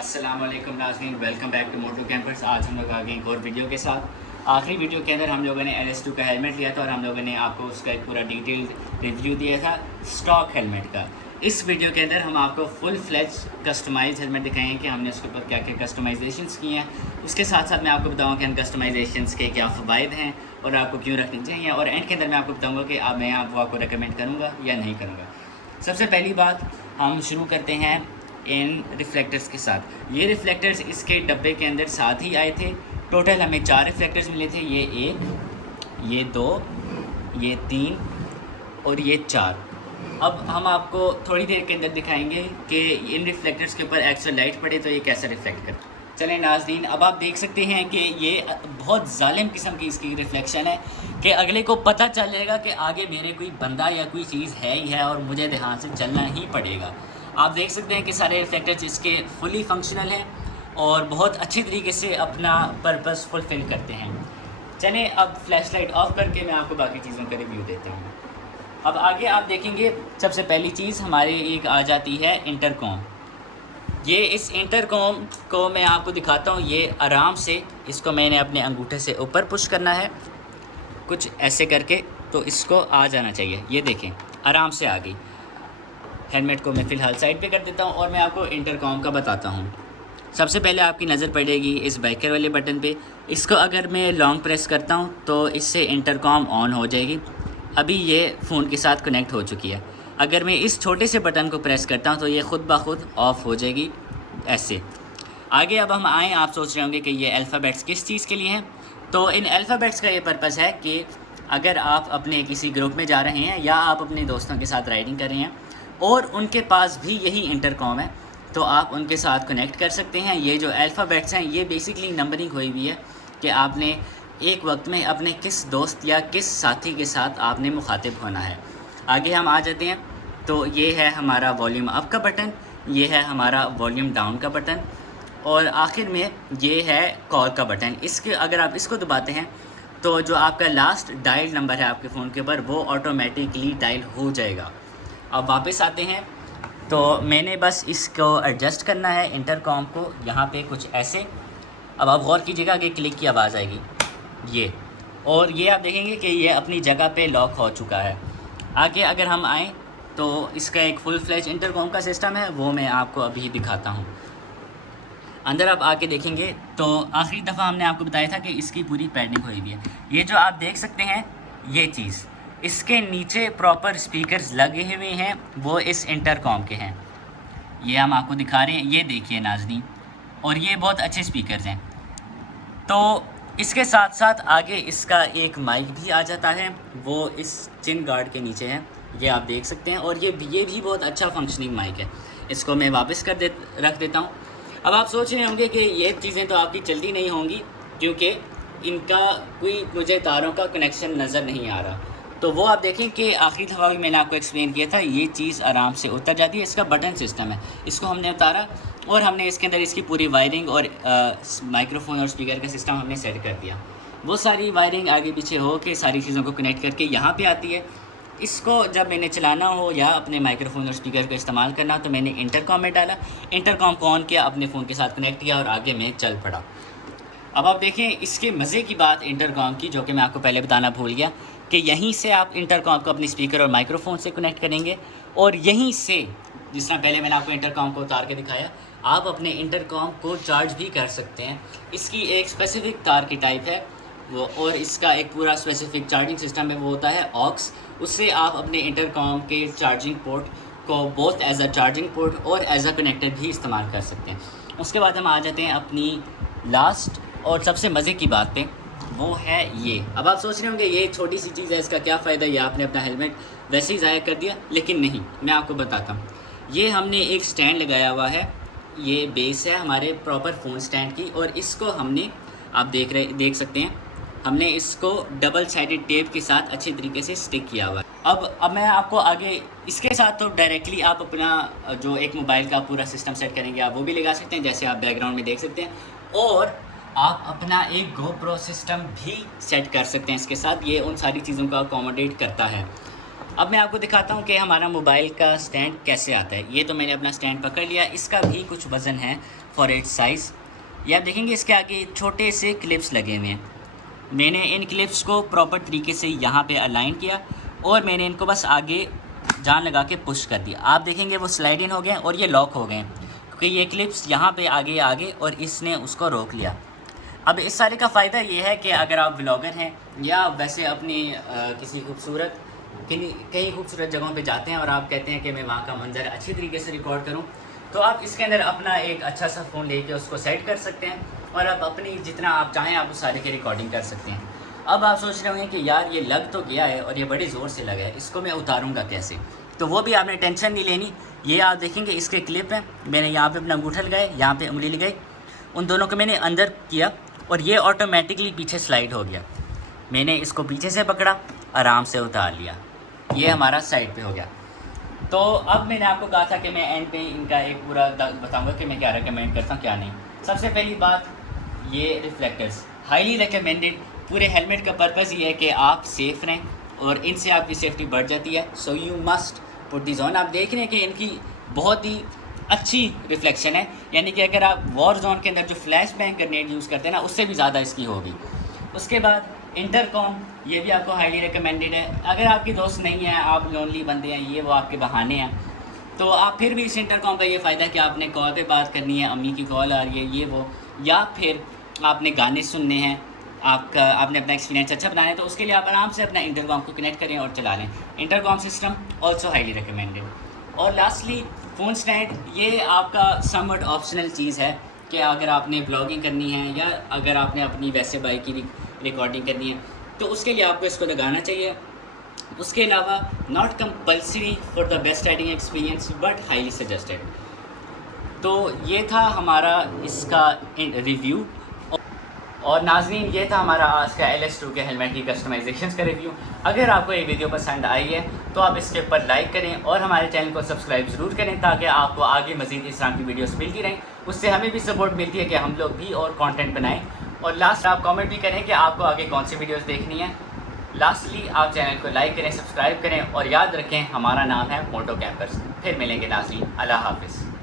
अस्सलाम वालेकुम नाज़रीन, welcome back to Moto Campers. आज हम लोग आ गए एक और वीडियो के साथ। आखिरी वीडियो के अंदर हम लोगों ने LS2 का हेलमेट लिया था और हम लोगों ने आपको उसका एक पूरा डिटेल रिव्यू दिया था स्टॉक हेलमेट का। इस वीडियो के अंदर हम आपको फुल फ्लेज कस्टमाइज हेलमेट दिखाएंगे कि हमने उसके ऊपर क्या क्या कस्टमाइजेशंस किए हैं। उसके साथ साथ मैं आपको बताऊँगा कि इन कस्टमाइजेशंस के क्या फ़वाइद हैं और आपको क्यों रखनी चाहिए, और एंड के अंदर मैं आपको बताऊँगा कि अब मैं आपको रिकमेंड करूँगा या नहीं करूँगा। सबसे पहली बात, हम शुरू करते हैं इन रिफ्लेक्टर्स के साथ। ये रिफ्लेक्टर्स इसके डब्बे के अंदर साथ ही आए थे। टोटल हमें 4 रिफ्लेक्टर्स मिले थे, ये 1, ये 2, ये 3 और ये 4। अब हम आपको थोड़ी देर के अंदर दिखाएंगे कि इन रिफ्लेक्टर्स के ऊपर एक्स्ट्रा लाइट पड़े तो ये कैसा रिफ्लेक्ट करता है। चलें नाज़रीन, अब आप देख सकते हैं कि ये बहुत जालिम किस्म की इसकी रिफ्लेक्शन है कि अगले को पता चल जाएगा कि आगे मेरे कोई बंदा या कोई चीज़ है ही है और मुझे ध्यान से चलना ही पड़ेगा। आप देख सकते हैं कि सारे रिफ्लेक्टर्स इसके फुली फंक्शनल हैं और बहुत अच्छी तरीके से अपना पर्पस फुलफ़िल करते हैं। चलें अब फ्लैश लाइट ऑफ करके मैं आपको बाकी चीज़ों का रिव्यू देता हूँ। अब आगे आप देखेंगे, सबसे पहली चीज़ हमारे एक आ जाती है इंटरकॉम। ये इस इंटरकॉम को मैं आपको दिखाता हूँ। ये आराम से इसको मैंने अपने अंगूठे से ऊपर पुश करना है, कुछ ऐसे करके, तो इसको आ जाना चाहिए। ये देखें, आराम से आ गई। हेलमेट को मैं फ़िलहाल साइड पे कर देता हूँ और मैं आपको इंटरकॉम का बताता हूँ। सबसे पहले आपकी नज़र पड़ेगी इस बाइकर वाले बटन पे। इसको अगर मैं लॉन्ग प्रेस करता हूँ तो इससे इंटरकॉम ऑन हो जाएगी। अभी ये फ़ोन के साथ कनेक्ट हो चुकी है। अगर मैं इस छोटे से बटन को प्रेस करता हूँ तो ये ख़ुद ब खुद ऑफ़ हो जाएगी ऐसे। आगे अब हम आएँ, आप सोच रहे होंगे कि ये अल्फ़ाबेट्स किस चीज़ के लिए हैं। तो इन अल्फ़ाबेट्स का ये पर्पज़ है कि अगर आप अपने किसी ग्रुप में जा रहे हैं या आप अपने दोस्तों के साथ राइडिंग कर रहे हैं और उनके पास भी यही इंटरकॉम है, तो आप उनके साथ कनेक्ट कर सकते हैं। ये जो अल्फ़ाबेट्स हैं ये बेसिकली नंबरिंग हुई हुई है कि आपने एक वक्त में अपने किस दोस्त या किस साथी के साथ आपने मुखातिब होना है। आगे हम आ जाते हैं, तो ये है हमारा वॉल्यूम अप का बटन, ये है हमारा वॉल्यूम डाउन का बटन और आखिर में ये है कॉल का बटन। इसके अगर आप इसको दबाते हैं तो जो आपका लास्ट डायल नंबर है आपके फ़ोन के ऊपर वो ऑटोमेटिकली डायल हो जाएगा। अब वापस आते हैं, तो मैंने बस इसको एडजस्ट करना है इंटरकॉम को, यहाँ पे कुछ ऐसे। अब आप गौर कीजिएगा कि क्लिक की आवाज़ आएगी ये, और ये आप देखेंगे कि ये अपनी जगह पे लॉक हो चुका है। आगे अगर हम आएँ तो इसका एक फुल फ्लैश इंटरकॉम का सिस्टम है, वो मैं आपको अभी दिखाता हूँ। अंदर आप आके देखेंगे तो आखिरी दफ़ा हमने आपको बताया था कि इसकी पूरी पैडिंग हुई हुई है। ये जो आप देख सकते हैं ये चीज़, इसके नीचे प्रॉपर स्पीकर्स लगे हुए हैं, वो इस इंटरकॉम के हैं। ये हम आपको दिखा रहे हैं, ये देखिए नाज़रीन, और ये बहुत अच्छे स्पीकर्स हैं। तो इसके साथ साथ आगे इसका एक माइक भी आ जाता है, वो इस चिन गार्ड के नीचे है, ये आप देख सकते हैं, और ये भी बहुत अच्छा फंक्शनिंग माइक है। इसको मैं वापस रख देता हूँ। अब आप सोच रहे होंगे कि ये चीज़ें तो आपकी चलती नहीं होंगी क्योंकि इनका कोई मुझे तारों का कनेक्शन नज़र नहीं आ रहा। तो वो आप देखें कि आखिरी दफ़ा भी मैंने आपको एक्सप्लेन किया था, ये चीज़ आराम से उतर जाती है। इसका बटन सिस्टम है, इसको हमने उतारा और हमने इसके अंदर इसकी पूरी वायरिंग और माइक्रोफोन और स्पीकर का सिस्टम हमने सेट कर दिया। वो सारी वायरिंग आगे पीछे हो के सारी चीज़ों को कनेक्ट करके यहाँ पे आती है। इसको जब मैंने चलाना हो या अपने माइक्रोफोन और स्पीकर का इस्तेमाल करना तो मैंने इंटरकॉम में डाला, इंटरकॉम को ऑन किया, अपने फ़ोन के साथ कनेक्ट किया और आगे मैं चल पड़ा। अब आप देखें इसके मज़े की बात इंटरकॉम की, जो कि मैं आपको पहले बताना भूल गया, कि यहीं से आप इंटरकॉम को अपने स्पीकर और माइक्रोफोन से कनेक्ट करेंगे और यहीं से, जिस तरह पहले मैंने आपको इंटरकॉम को उतार के दिखाया, आप अपने इंटरकॉम को चार्ज भी कर सकते हैं। इसकी एक स्पेसिफ़िक तार की टाइप है वो, और इसका एक पूरा स्पेसिफ़िक चार्जिंग सिस्टम है, वो होता है ऑक्स। उससे आप अपने इंटरकॉम के चार्जिंग पोर्ट को both as a charging port और एज अ कनेक्टर भी इस्तेमाल कर सकते हैं। उसके बाद हम आ जाते हैं अपनी लास्ट और सबसे मज़े की बात पे, वो है ये। अब आप सोच रहे होंगे ये छोटी सी चीज़ है, इसका क्या फ़ायदा, या आपने अपना हेलमेट वैसे ही ज़ाया कर दिया, लेकिन नहीं, मैं आपको बताता हूँ। ये हमने एक स्टैंड लगाया हुआ है, ये बेस है हमारे प्रॉपर फ़ोन स्टैंड की, और इसको हमने, आप देख सकते हैं, हमने इसको डबल साइडेड टेप के साथ अच्छे तरीके से स्टिक किया हुआ है। अब मैं आपको आगे इसके साथ तो डायरेक्टली आप अपना जो एक मोबाइल का पूरा सिस्टम सेट करेंगे आप वो भी लगा सकते हैं, जैसे आप बैकग्राउंड में देख सकते हैं, और आप अपना एक GoPro सिस्टम भी सेट कर सकते हैं इसके साथ। ये उन सारी चीज़ों को अकोमोडेट करता है। अब मैं आपको दिखाता हूँ कि हमारा मोबाइल का स्टैंड कैसे आता है। ये तो मैंने अपना स्टैंड पकड़ लिया, इसका भी कुछ वज़न है फॉर इट्स साइज़। ये आप देखेंगे इसके आगे छोटे से क्लिप्स लगे हुए हैं। मैंने इन क्लिप्स को प्रॉपर तरीके से यहाँ पे अलाइन किया और मैंने इनको बस आगे जान लगा के पुश कर दिया। आप देखेंगे वो स्लाइड इन हो गए और ये लॉक हो गए क्योंकि ये क्लिप्स यहाँ पे आगे और इसने उसको रोक लिया। अब इस सारे का फ़ायदा ये है कि अगर आप व्लॉगर हैं या वैसे अपनी किसी खूबसूरत कई खूबसूरत जगहों पे जाते हैं और आप कहते हैं कि मैं वहाँ का मंजर अच्छी तरीके से रिकॉर्ड करूँ, तो आप इसके अंदर अपना एक अच्छा सा फ़ोन लेके उसको सेट कर सकते हैं और आप अपनी जितना आप चाहें आप उस सारे की रिकॉर्डिंग कर सकते हैं। अब आप सोच रहे होंगे कि यार ये लग तो गया है और ये बड़े ज़ोर से लगा है, इसको मैं उतारूँगा कैसे? तो वो भी आपने टेंशन नहीं लेनी। ये आप देखेंगे इसके क्लिप हैं, मैंने यहाँ पे अपना अंगूठा लगाया, यहाँ पे उंगली लगाई, उन दोनों को मैंने अंदर किया और ये ऑटोमेटिकली पीछे स्लाइड हो गया। मैंने इसको पीछे से पकड़ा, आराम से उतार लिया, ये हमारा साइड पे हो गया। तो अब मैंने आपको कहा था कि मैं एंड पे इनका एक पूरा बताऊंगा कि मैं क्या रिकमेंड करता हूँ क्या नहीं। सबसे पहली बात, ये रिफ्लेक्टर्स हाईली रिकमेंडेड। पूरे हेलमेट का पर्पज़ ये है कि आप सेफ़ रहें और इनसे आपकी सेफ्टी बढ़ जाती है। So you must put this on. आप देख रहे हैं कि इनकी बहुत ही अच्छी रिफ्लेक्शन है, यानी कि अगर आप वॉर जोन के अंदर जो फ्लैश बैंग ग्रेनेड यूज़ करते हैं ना, उससे भी ज़्यादा इसकी होगी। उसके बाद इंटरकॉम, ये भी आपको हाईली रिकमेंडेड है। अगर आपकी दोस्त नहीं है, आप लोनली बंदे हैं, ये वो आपके बहाने हैं, तो आप फिर भी इस इंटरकॉम का ये फ़ायदा है कि आपने कॉल पे बात करनी है, अम्मी की कॉल आ रही है, ये वो, या फिर आपने गाने सुनने हैं, आपने अपना एक्सपीरियंस अच्छा बनाना है, तो उसके लिए आप आराम से अपना इंटरकॉम को कनेक्ट करें और चला लें। Intercom system also highly recommended. और लास्टली फ़ोन स्टैंड, ये आपका समवट ऑप्शनल चीज़ है कि अगर आपने ब्लॉगिंग करनी है या अगर आपने अपनी वैसे बाइक की रिकॉर्डिंग करनी है तो उसके लिए आपको इसको लगाना चाहिए। उसके अलावा not compulsory for the best riding experience but highly suggested. तो ये था हमारा इसका रिव्यू। और नाज़रीन, ये था हमारा आज का LS2 के हेलमेट की कस्टमाइजेशन का रिव्यू। अगर आपको ये वीडियो पसंद आई है तो आप इसके ऊपर लाइक करें और हमारे चैनल को सब्सक्राइब ज़रूर करें ताकि आपको आगे मज़ीद इस तरह की वीडियोस मिलती रहें। उससे हमें भी सपोर्ट मिलती है कि हम लोग भी और कंटेंट बनाएं। और लास्ट आप कमेंट भी करें कि आपको आगे कौन सी वीडियोस देखनी है। लास्टली आप चैनल को लाइक करें, सब्सक्राइब करें और याद रखें हमारा नाम है मोटो कैंपर्स। फिर मिलेंगे नाज़रीन, अल्लाह हाफ़िज़।